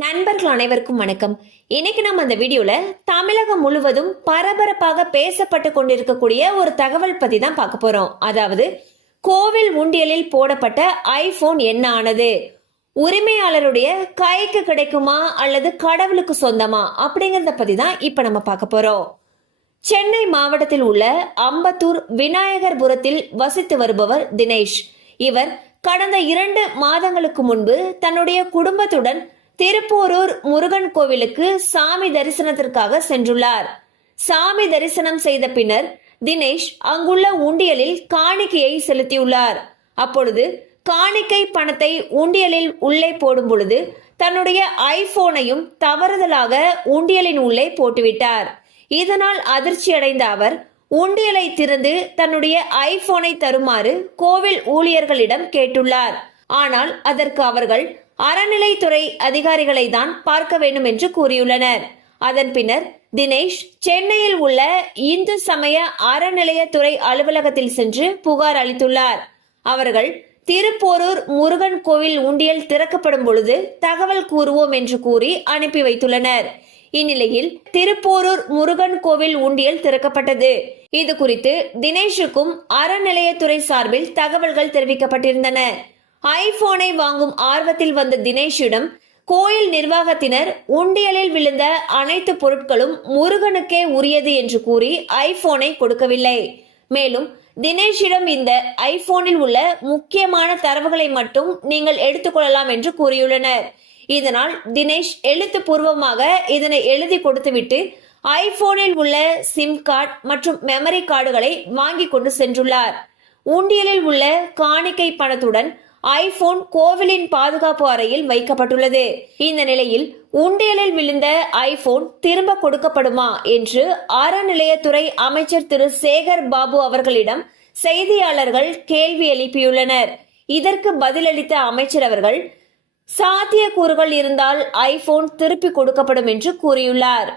நண்பர்கள் அனைவருக்கும் வணக்கம். இன்னைக்கு நம்ம அந்த வீடியோல தமிழகம் முழுவதும் பரபரப்பாக பேசப்பட்டு கொண்டிருக்கக்கூடிய ஒரு தகவல் பத்தி தான் பார்க்க போறோம். அதாவது கோவில் உண்டியலில் போடப்பட்ட ஐபோன் என்ன ஆனது, உரிமையாளருடைய கைக்கு கிடைக்குமா அல்லது கடவுளுக்கு சொந்தமா அப்படிங்கறத பத்தி தான் இப்ப நம்ம பார்க்க போறோம். சென்னை மாவட்டத்தில் உள்ள அம்பத்தூர் விநாயகர்புரத்தில் வசித்து வருபவர் தினேஷ். இவர் கடந்த 2 மாதங்களுக்கு முன்பு தன்னுடைய குடும்பத்துடன் திருப்போரூர் முருகன் கோவிலுக்கு சாமி தரிசனத்திற்காக சென்றுள்ளார். சாமி தரிசனம் செய்த பின்னர் தினேஷ் அங்குள்ள உண்டியலில் காணிக்கையை செலுத்தியுள்ளார். அப்பொழுது காணிக்கை பணத்தை உண்டியலில் உள்ளே போடும் பொழுது தன்னுடைய ஐபோனையும் தவறுதலாக உண்டியலின் உள்ளே போட்டுவிட்டார். இதனால் அதிர்ச்சி அடைந்த அவர் உண்டியலை திறந்து தன்னுடைய ஐபோனை தருமாறு கோவில் ஊழியர்களிடம் கேட்டுள்ளார். ஆனால் அதற்கு அவர்கள் அறநிலைத்துறை அதிகாரிகளை தான் பார்க்க வேண்டும் என்று கூறியுள்ளனர். அதன் பின்னர் தினேஷ் சென்னையில் உள்ள இந்து சமய அறநிலையத்துறை அலுவலகத்தில் சென்று புகார் அளித்துள்ளார். அவர்கள் திருப்போரூர் முருகன் கோவில் உண்டியல் திறக்கப்படும் பொழுது தகவல் கூறுவோம் என்று கூறி அனுப்பி வைத்துள்ளனர். இந்நிலையில் திருப்போரூர் முருகன் கோவில் உண்டியல் திறக்கப்பட்டது. இது குறித்து தினேஷுக்கும் அறநிலையத்துறை சார்பில் தகவல்கள் தெரிவிக்கப்பட்டிருந்தன. ஐபோனை வாங்கும் ஆர்வத்தில் வந்த தினேஷிடம் கோயில் நிர்வாகத்தினர் உண்டியலில் விழுந்த அனைத்து பொருட்களும் முருகனுக்கே உரியது என்று கூறி ஐபோனை கொடுக்கவில்லை. மேலும் தினேஷிடம் இந்த ஐபோனில் உள்ள முக்கியமான தரவுகளை மட்டும் நீங்கள் எடுத்துக்கொள்ளலாம் என்று கூறியுள்ளனர். இதனால் தினேஷ் எழுத்துப்பூர்வமாக இதனை எழுதி கொடுத்துவிட்டு ஐபோனில் உள்ள சிம் கார்டு மற்றும் மெமரி கார்டுகளை வாங்கி கொண்டு சென்றுள்ளார். உண்டியலில் உள்ள காணிக்கை பணத்துடன் ஐபோன் கோவிலின் பாதுகாப்பு அறையில் வைக்கப்பட்டுள்ளது. இந்த நிலையில் உண்டியலில் விழுந்த ஐபோன் திரும்ப கொடுக்கப்படுமா என்று அறநிலையத்துறை அமைச்சர் திரு சேகர் பாபு அவர்களிடம் செய்தியாளர்கள் கேள்வி எழுப்பியுள்ளனர். இதற்கு பதிலளித்த அமைச்சர் அவர்கள் சாத்தியக்கூறுகள் இருந்தால் ஐபோன் திருப்பி கொடுக்கப்படும் என்று கூறியுள்ளார்.